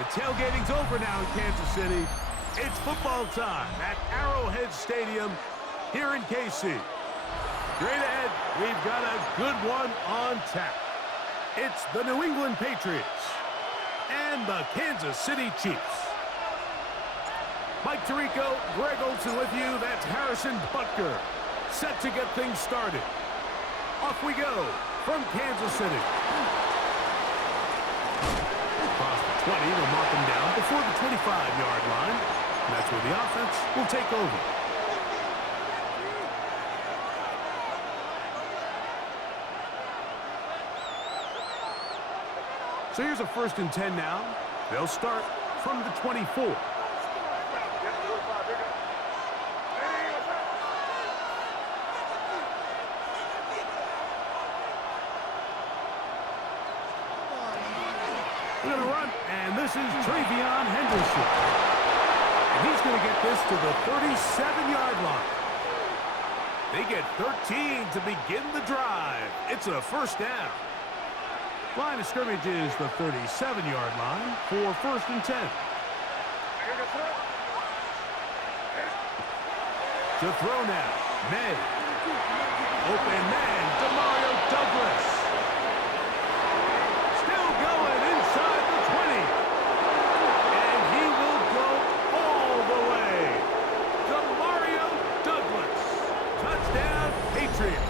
The tailgating's over now in Kansas City. It's football time at Arrowhead Stadium here in KC. Straight ahead, we've got a good one on tap. It's the New England Patriots and the Kansas City Chiefs. Mike Tirico, Greg Olson with you. That's Harrison Butker, set to get things started. Off we go from Kansas City. Across the 20, they'll mark them down before the 25-yard line. And that's where the offense will take over. So here's a 1st and 10 now. They'll start from the 24. They're going to run, and this is Travion Henderson. And he's going to get this to the 37-yard line. They get 13 to begin the drive. It's a 1st down. Line of scrimmage is the 37-yard line for 1st and 10. To throw now, May. Open man, Demario Douglas. Still going inside the 20. And he will go all the way. Demario Douglas. Touchdown, Patriots.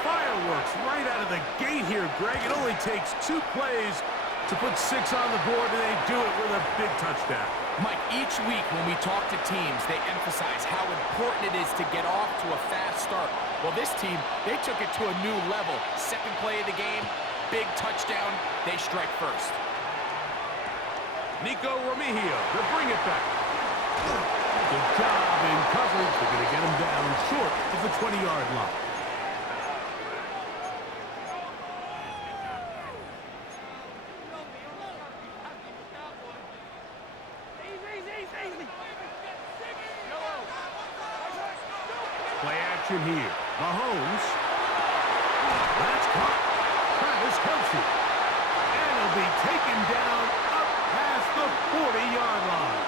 Fireworks right out of the gate here, Greg. It only takes 2 plays to put 6 on the board, and they do it with a big touchdown. Mike, each week when we talk to teams, they emphasize how important it is to get off to a fast start. Well, this team, they took it to a new level. 2nd play of the game, big touchdown, they strike first. Nico Remigio to bring it back. Good job in coverage. They're going to get him down short of the 20-yard line. Play action here. Mahomes. That's caught. Travis Kelce. And he'll be taken down up past the 40-yard line.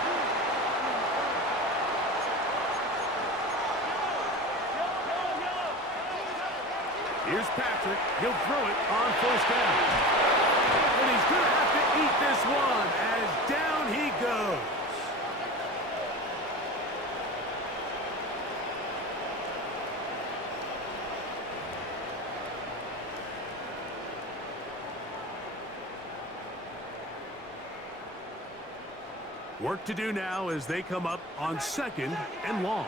Here's Patrick. He'll throw it on 1st down. And he's going to have to eat this one as down he goes. Work to do now as they come up on 2nd and long.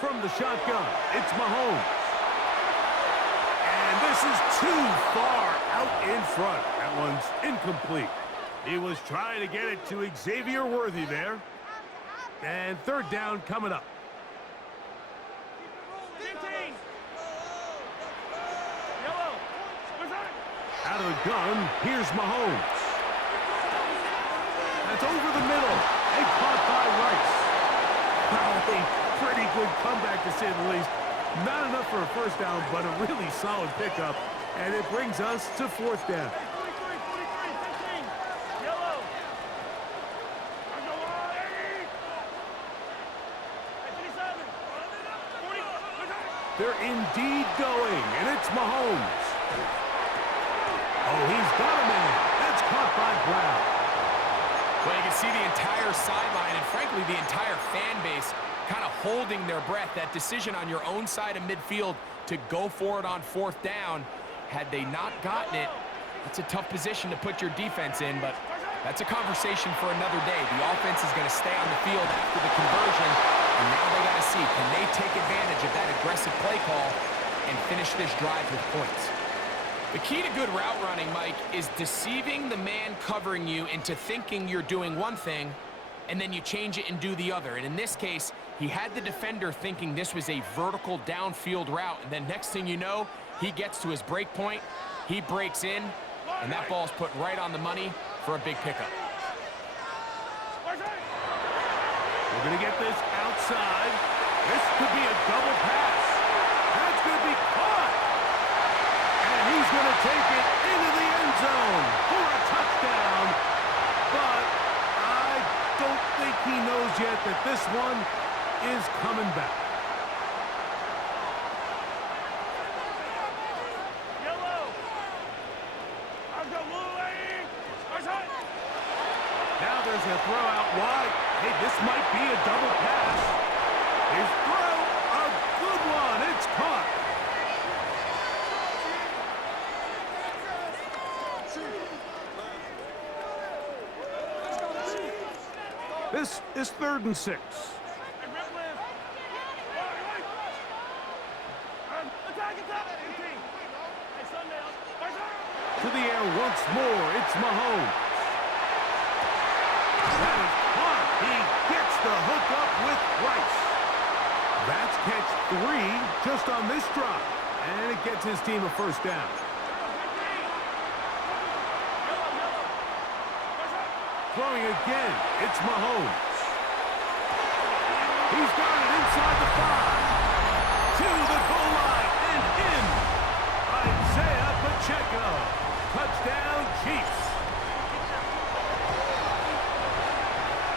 From the shotgun, it's Mahomes. And this is too far out in front. That one's incomplete. He was trying to get it to Xavier Worthy there. And 3rd down coming up. Out of the gun, here's Mahomes. That's over the middle. And caught by Rice. A pretty good comeback, to say the least. Not enough for a 1st down, but a really solid pickup. And it brings us to 4th down. They're indeed going, and it's Mahomes. Oh, he's got a man. That's caught by Brown. Well, you can see the entire sideline and, frankly, the entire fan base kind of holding their breath. That decision on your own side of midfield to go for it on 4th down, had they not gotten it, it's a tough position to put your defense in, but that's a conversation for another day. The offense is going to stay on the field after the conversion, and now they got to see, can they take advantage of that aggressive play call and finish this drive with points? The key to good route running, Mike, is deceiving the man covering you into thinking you're doing one thing, and then you change it and do the other. And in this case, he had the defender thinking this was a vertical downfield route, and then next thing you know, he gets to his break point, he breaks in, and that ball's put right on the money for a big pickup. We're going to get this outside. This could be a double pass. this one is coming back. Now there's a throw out wide. Hey, this might be a double pass. His throw, a good one. It's caught. This is 3rd and 6. To the air once more. It's Mahomes. That is caught. He gets the hook up with Rice. That's catch 3 just on this drive. And it gets his team a first down. Throwing again. It's Mahomes. He's got it inside the 5. To the goal line and in. Isaiah Pacheco. Touchdown, Cheifs.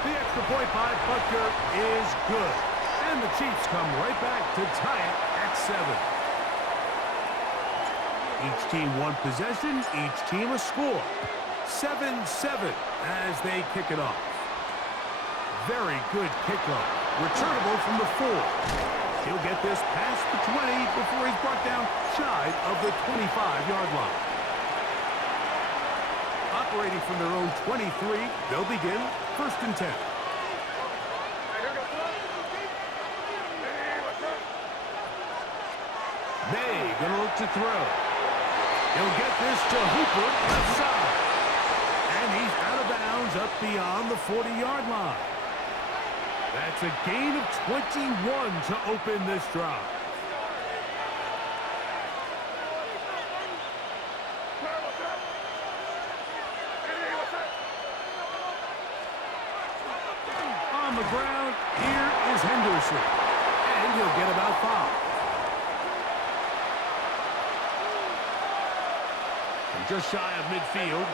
The extra point by Butker is good. And the Chiefs come right back to tie it at 7. Each team one possession, each team a score. 7-7 as they kick it off. Very good kickoff. Returnable from the 4. He'll get this past the 20 before he's brought down shy of the 25-yard line. Operating from their own 23, they'll begin 1st and 10. May gonna look to throw. He'll get this to Hooper left side. And he's out of bounds up beyond the 40-yard line. That's a gain of 21 to open this drive. On the ground, here is Henderson. And he'll get about 5. From just shy of midfield,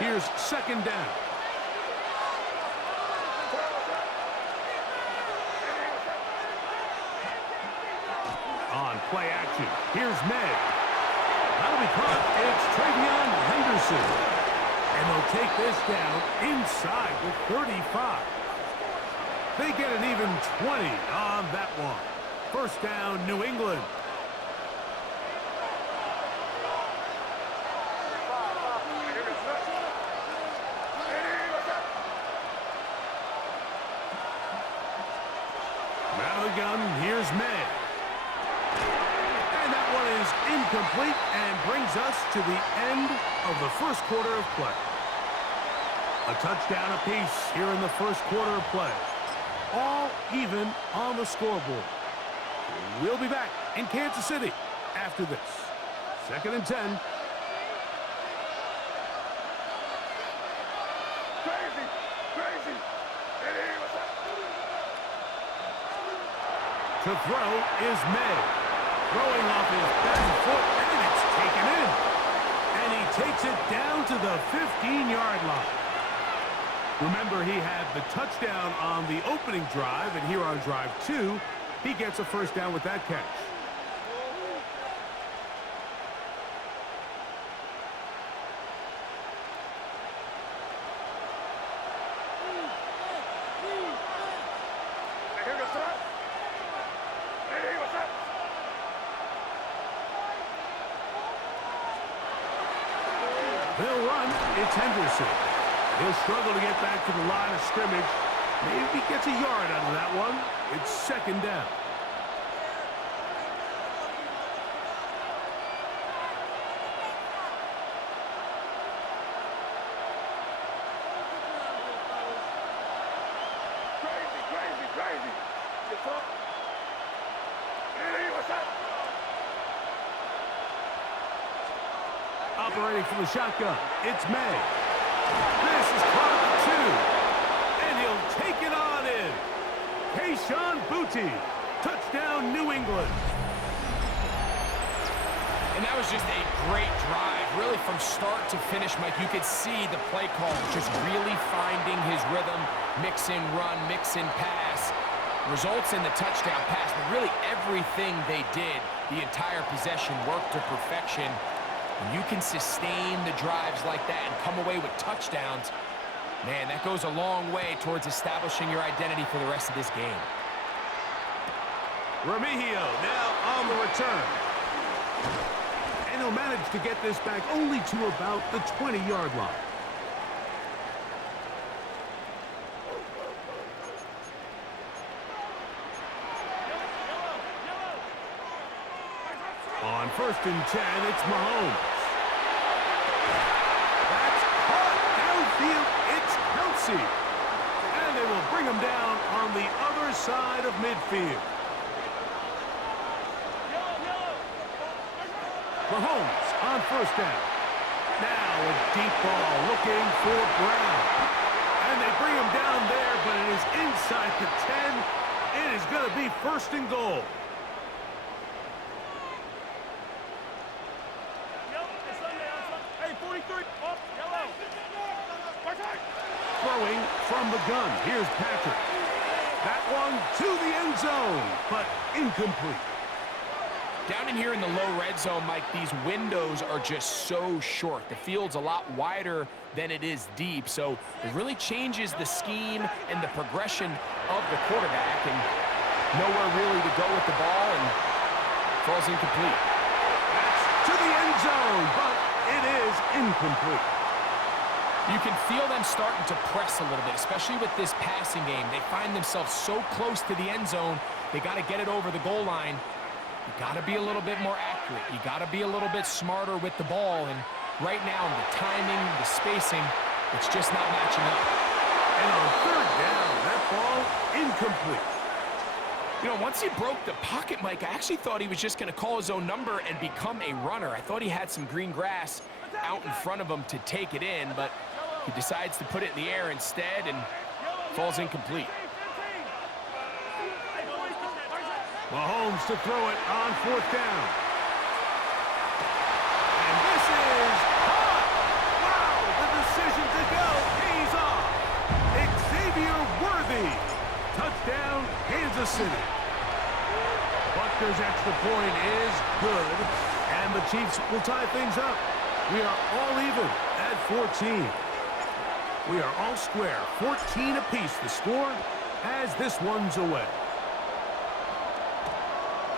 here's 2nd down. On play action, here's May. That'll be caught. It's Cheifs Henderson. And they'll take this down inside the 35. They get an even 20 on that one. First down, New England. Out of the gun, here's May. And that one is incomplete and brings us to the end of the first quarter of play. A touchdown apiece here in the first quarter of play. All even on the scoreboard. We'll be back in Kansas City after this. 2nd and 10. To throw is May. Throwing off his back foot, and it's taken in. And he takes it down to the 15-yard line. Remember, he had the touchdown on the opening drive, and here on drive 2, he gets a first down with that catch. They'll run. It's Henderson. He'll struggle to get back to the line of scrimmage. Maybe gets a yard out of that one. It's 2nd down. Crazy. Operating from the shotgun, it's May. This is caught at 2. And he'll take it on in. Keyshawn Booty. Touchdown, New England. And that was just a great drive. Really from start to finish, Mike, you could see the play call just really finding his rhythm. Mix in run, mix in pass. Results in the touchdown pass, but really everything they did, the entire possession worked to perfection. When you can sustain the drives like that and come away with touchdowns, man, that goes a long way towards establishing your identity for the rest of this game. Remigio now on the return. And he'll manage to get this back only to about the 20-yard line. On 1st and 10, it's Mahomes. That's caught downfield. It's Kelsey. And they will bring him down on the other side of midfield. Mahomes on 1st down. Now a deep ball looking for Brown. And they bring him down there, but it is inside the 10. It is going to be 1st and goal. Throwing from the gun. Here's Patrick. That one to the end zone, but incomplete. Down in here in the low red zone, Mike, these windows are just so short. The field's a lot wider than it is deep, so it really changes the scheme and the progression of the quarterback, and nowhere really to go with the ball, and falls incomplete. That's to the end zone, but it is incomplete. You can feel them starting to press a little bit, especially with this passing game. They find themselves so close to the end zone, they got to get it over the goal line. You got to be a little bit more accurate. You got to be a little bit smarter with the ball. And right now, the timing, the spacing, it's just not matching up. And on 3rd down, that ball incomplete. You know, once he broke the pocket, Mike, I actually thought he was just going to call his own number and become a runner. I thought he had some green grass out in front of him to take it in, but he decides to put it in the air instead and falls incomplete. Mahomes to throw it on 4th down. And this is caught. Wow, the decision to go pays off. Xavier Worthy. Touchdown, Kansas City. Butker's extra point is good, and the Chiefs will tie things up. We are all even at 14. We are all square, 14 apiece the score as this one's away.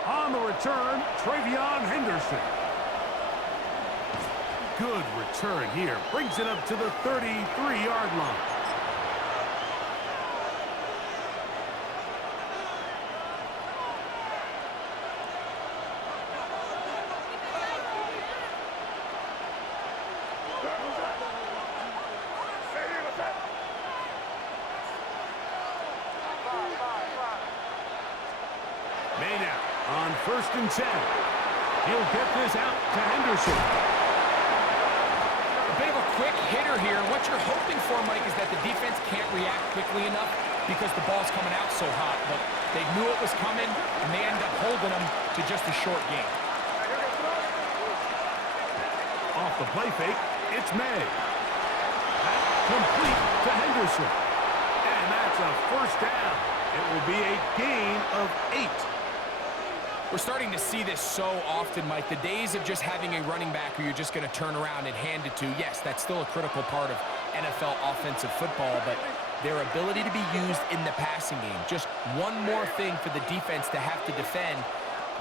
On the return, Travion Henderson. Good return here. Brings it up to the 33-yard line. Maynard on 1st and 10. He'll get this out to Henderson. A bit of a quick hitter here. What you're hoping for, Mike, is that the defense can't react quickly enough because the ball's coming out so hot. But they knew it was coming, and they end up holding them to just a short game. Off the play fake, it's May. That complete to Henderson. And that's a 1st down. It will be a gain of 8. We're starting to see this so often, Mike. The days of just having a running back who you're just going to turn around and hand it to, yes, that's still a critical part of NFL offensive football, but their ability to be used in the passing game, just one more thing for the defense to have to defend,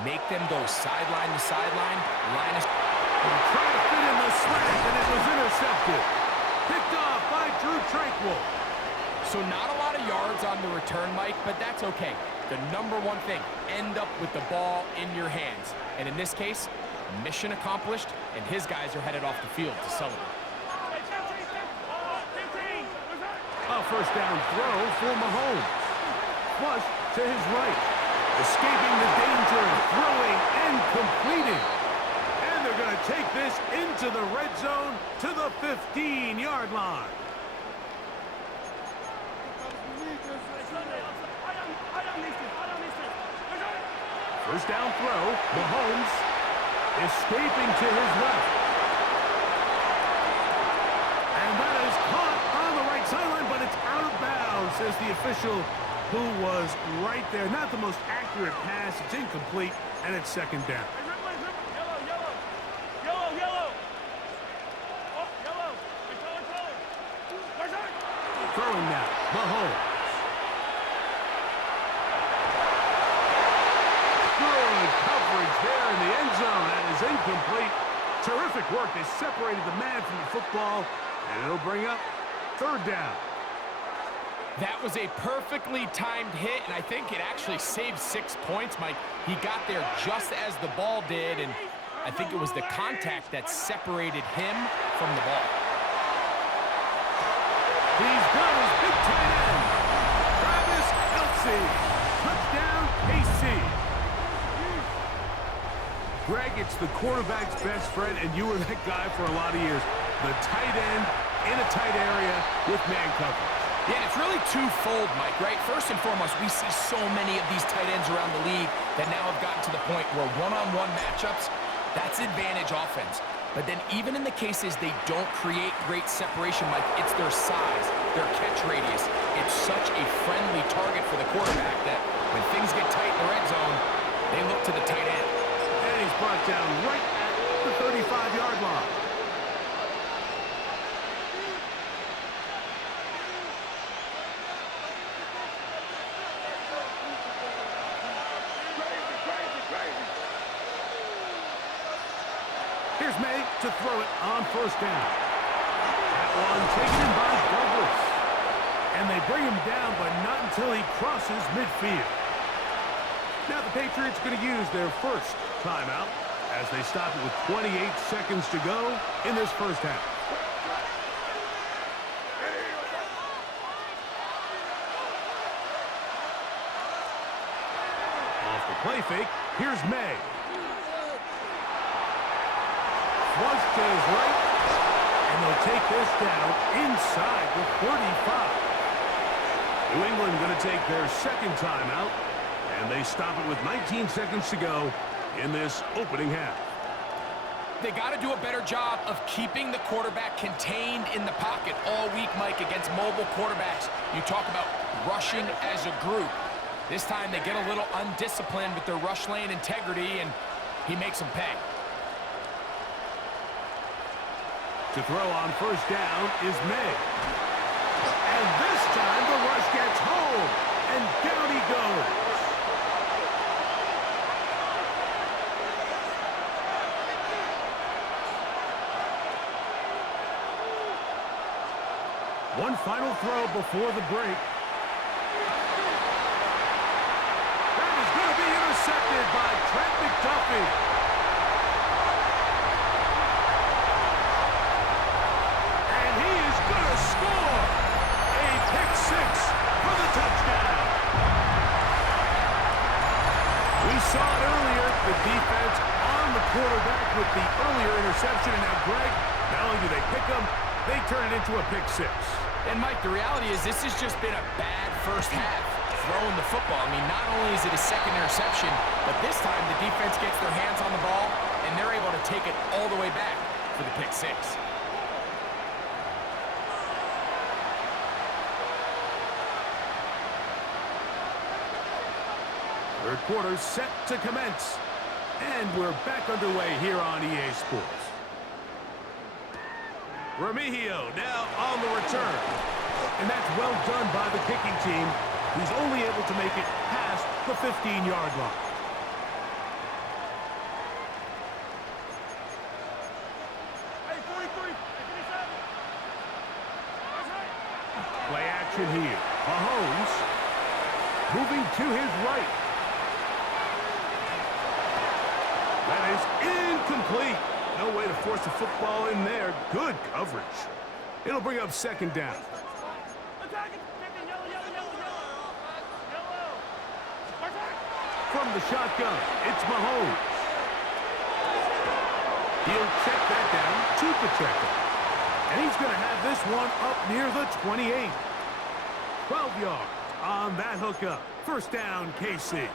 make them go sideline to sideline, line of... Trying to fit in the slant, and it was intercepted. Picked off by Drew Tranquil. So not a lot of yards on the return, Mike, but that's okay. The number one thing, end up with the ball in your hands. And in this case, mission accomplished, and his guys are headed off the field to celebrate. A 1st down throw for Mahomes. Flush to his right. Escaping the danger, throwing and completing. And they're going to take this into the red zone to the 15-yard line. First down throw, Mahomes escaping to his left. And that is caught on the right sideline, but it's out of bounds, says the official who was right there. Not the most accurate pass. It's incomplete, and it's second down. Throwing now, Mahomes. Good coverage there in the end zone. That is incomplete. Terrific work. They separated the man from the football, and it'll bring up third down. That was a perfectly timed hit, and I think it actually saved 6 points, Mike. He got there just as the ball did, and I think it was the contact that separated him from the ball. He's got his big tight end, Travis Kelce. Touchdown, KC. Greg, it's the quarterback's best friend, and you were that guy for a lot of years. The tight end in a tight area with man coverage. Yeah, and it's really twofold, Mike, right? First and foremost, we see so many of these tight ends around the league that now have gotten to the point where one-on-one matchups, that's advantage offense. But then even in the cases they don't create great separation, Mike, it's their size, their catch radius. It's such a friendly target for the quarterback that when things get tight in the red zone, they look to the tight end. And he's brought down right at the 35-yard line. Here's May to throw it on first down. That one taken in by Douglas. And they bring him down, but not until he crosses midfield. Now the Patriots going to use their first timeout as they stop it with 28 seconds to go in this first half. Off the play fake, here's May. Once to his right, and they'll take this down inside the 35. New England going to take their second timeout, and they stop it with 19 seconds to go in this opening half. They got to do a better job of keeping the quarterback contained in the pocket all week, Mike, against mobile quarterbacks. You talk about rushing as a group. This time they get a little undisciplined with their rush lane integrity, and he makes them pay. To throw on first down is May. And this time the rush gets home. And down he goes. One final throw before the break. That is going to be intercepted by Trent McDuffie. Saw it earlier, the defense on the quarterback with the earlier interception, and now Greg, not only do they pick him, they turn it into a pick six. And Mike, the reality is this has just been a bad first half throwing the football. I mean, not only is it a second interception, but this time the defense gets their hands on the ball, and they're able to take it all the way back for the pick six. Third quarter set to commence. And we're back underway here on EA Sports. Remigio now on the return. And that's well done by the kicking team. He's only able to make it past the 15-yard line. Play action here. Mahomes moving to his right. That is incomplete. No way to force the football in there. Good coverage. It'll bring up second down. From the shotgun, it's Mahomes. He'll check that down to Pacheco. And he's going to have this one up near the 28. 12 yards on that hookup. First down, KC.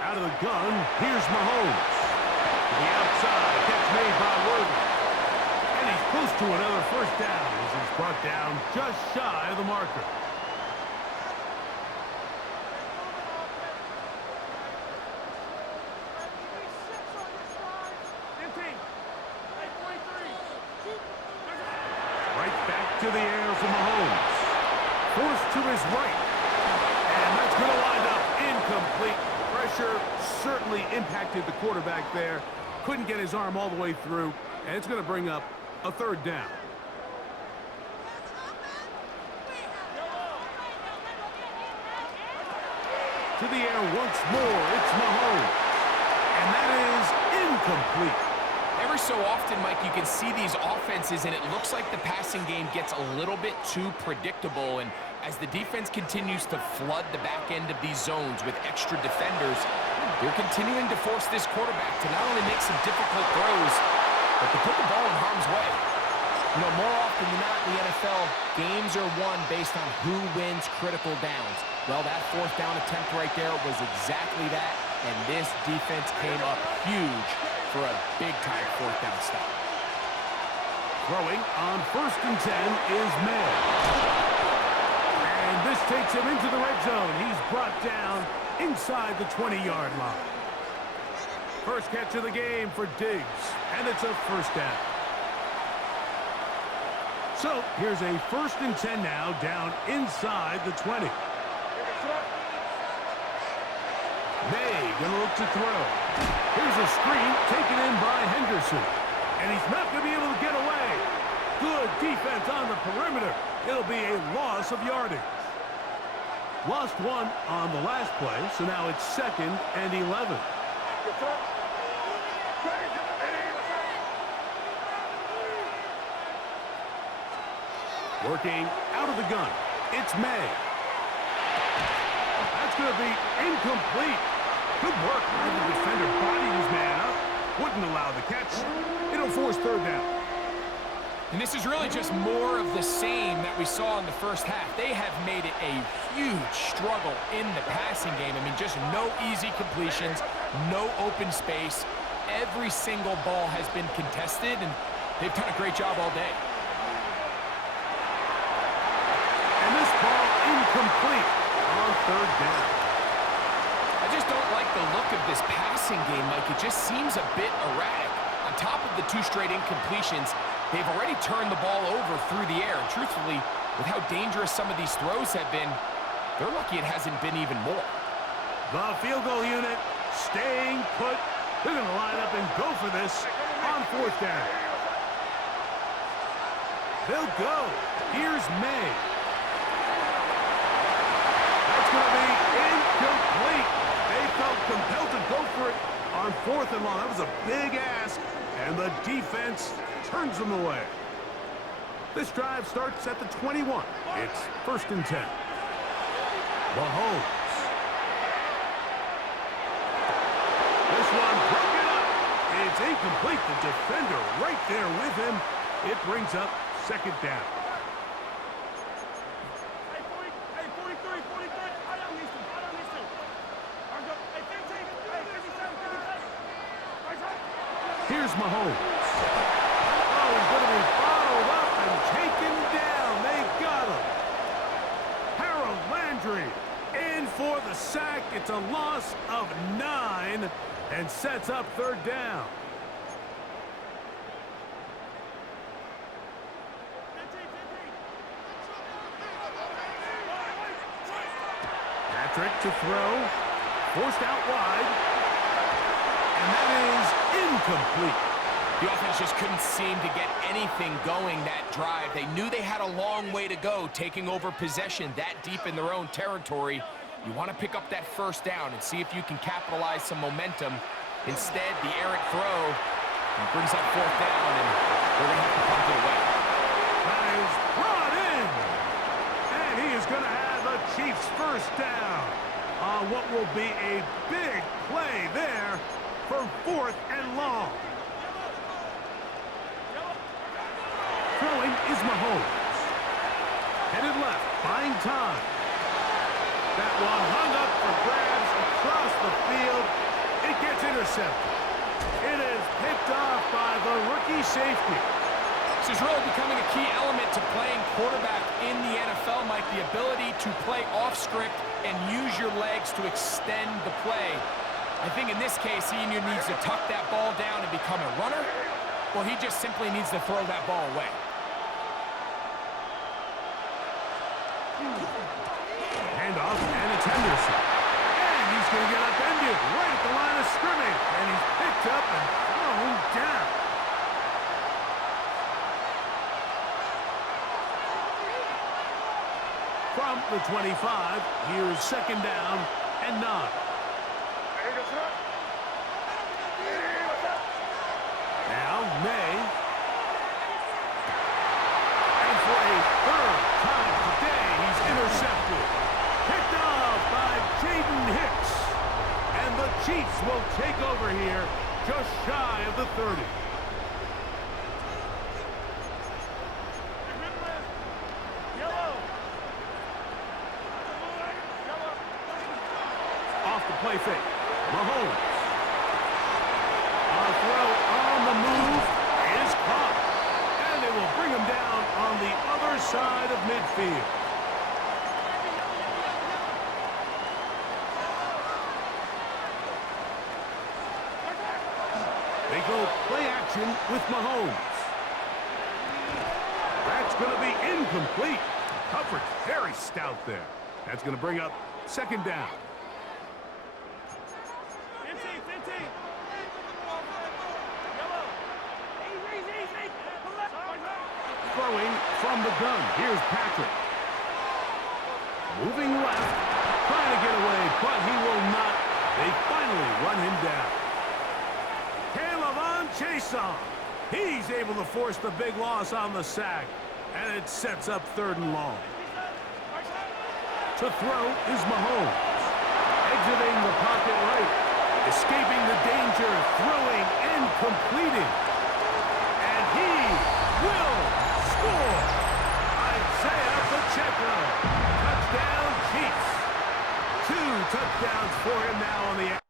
Out of the gun, here's Mahomes. To the outside, catch made by Worthy. Close to another first down as he's brought down just shy of the marker. Right back to the air for Mahomes. Forced to his right. And that's going to wind up incomplete. Pressure certainly impacted the quarterback there. Couldn't get his arm all the way through. And it's going to bring up a third down. To the air once more. It's Mahomes. And that is incomplete. Every so often, Mike, you can see these offenses, and it looks like the passing game gets a little bit too predictable. And as the defense continues to flood the back end of these zones with extra defenders, they're continuing to force this quarterback to not only make some difficult throws, but to put the ball in harm's way. You know, more often than not in the NFL, games are won based on who wins critical downs. Well, that fourth down attempt right there was exactly that, and this defense came up huge for a big-time fourth down stop. Throwing on 1st and 10 is May. And this takes him into the red zone. He's brought down inside the 20-yard line. First catch of the game for Diggs, and it's a first down. So here's a 1st and 10 now, down inside the 20. May gonna look to throw. Here's a screen taken in by Henderson. And he's not gonna be able to get away. Good defense on the perimeter. It'll be a loss of yardage. Lost one on the last play, so now it's 2nd and 11. Working out of the gun. It's May. That's going to be incomplete. Good work by the defender. Bodied his man up. Wouldn't allow the catch. It'll force third down. And this is really just more of the same that we saw in the first half. They have made it a huge struggle in the passing game. I mean, just no easy completions, no open space. Every single ball has been contested, and they've done a great job all day. And this ball incomplete on third down. I just don't like the look of this passing game, Mike. It just seems a bit erratic. On top of the 2 straight incompletions, they've already turned the ball over through the air. And truthfully, with how dangerous some of these throws have been, they're lucky it hasn't been even more. The field goal unit staying put. They're going to line up and go for this on 4th down. They'll go. Here's May. That's going to be incomplete. They felt compelled to go for it on 4th and long. That was a big ask, and the defense turns them away. This drive starts at the 21. It's 1st and 10. Mahomes. This one broken up. It's incomplete. The defender right there with him. It brings up 2nd down. Here's Mahomes. Oh, he's going to be bottled up and taken down. They got him. Harold Landry in for the sack. It's a loss of 9 and sets up 3rd down. Patrick to throw. Forced out wide. And that is incomplete. The offense just couldn't seem to get anything going that drive. They knew they had a long way to go, taking over possession that deep in their own territory. You want to pick up that first down and see if you can capitalize some momentum. Instead, the errant throw brings up 4th down, and they're going to have to punt it away. That is brought in. And he is going to have the Chiefs first down on what will be a big play there for 4th and long. Throwing is Mahomes. Headed left, buying time. That one hung up for grabs across the field. It gets intercepted. It is picked off by the rookie safety. This is really becoming a key element to playing quarterback in the NFL, Mike, the ability to play off script and use your legs to extend the play. I think in this case, he either needs to tuck that ball down and become a runner, or he just simply needs to throw that ball away. Handoff, and it's Henderson. And he's going to get upended right at the line of scrimmage. And he's picked up and thrown down. From the 25, here's second down and 9. Now, May. And for a third time today, he's intercepted. Picked off by Jaden Hicks. And the Chiefs will take over here just shy of the 30. Off the play fake. Mahomes. A throw on the move is caught. And they will bring him down on the other side of midfield. They go play action with Mahomes. That's going to be incomplete. Coverage very stout there. That's going to bring up second down. Throwing from the gun. Here's Patrick. Moving left. Trying to get away, but he will not. They finally run him down. Cheifs. He's able to force the big loss on the sack. And it sets up 3rd and long. To throw is Mahomes. Exiting the pocket right. Escaping the danger. Throwing and completing. And he will score. Isaiah Pacheco. Touchdown Chiefs. 2 touchdowns for him now on the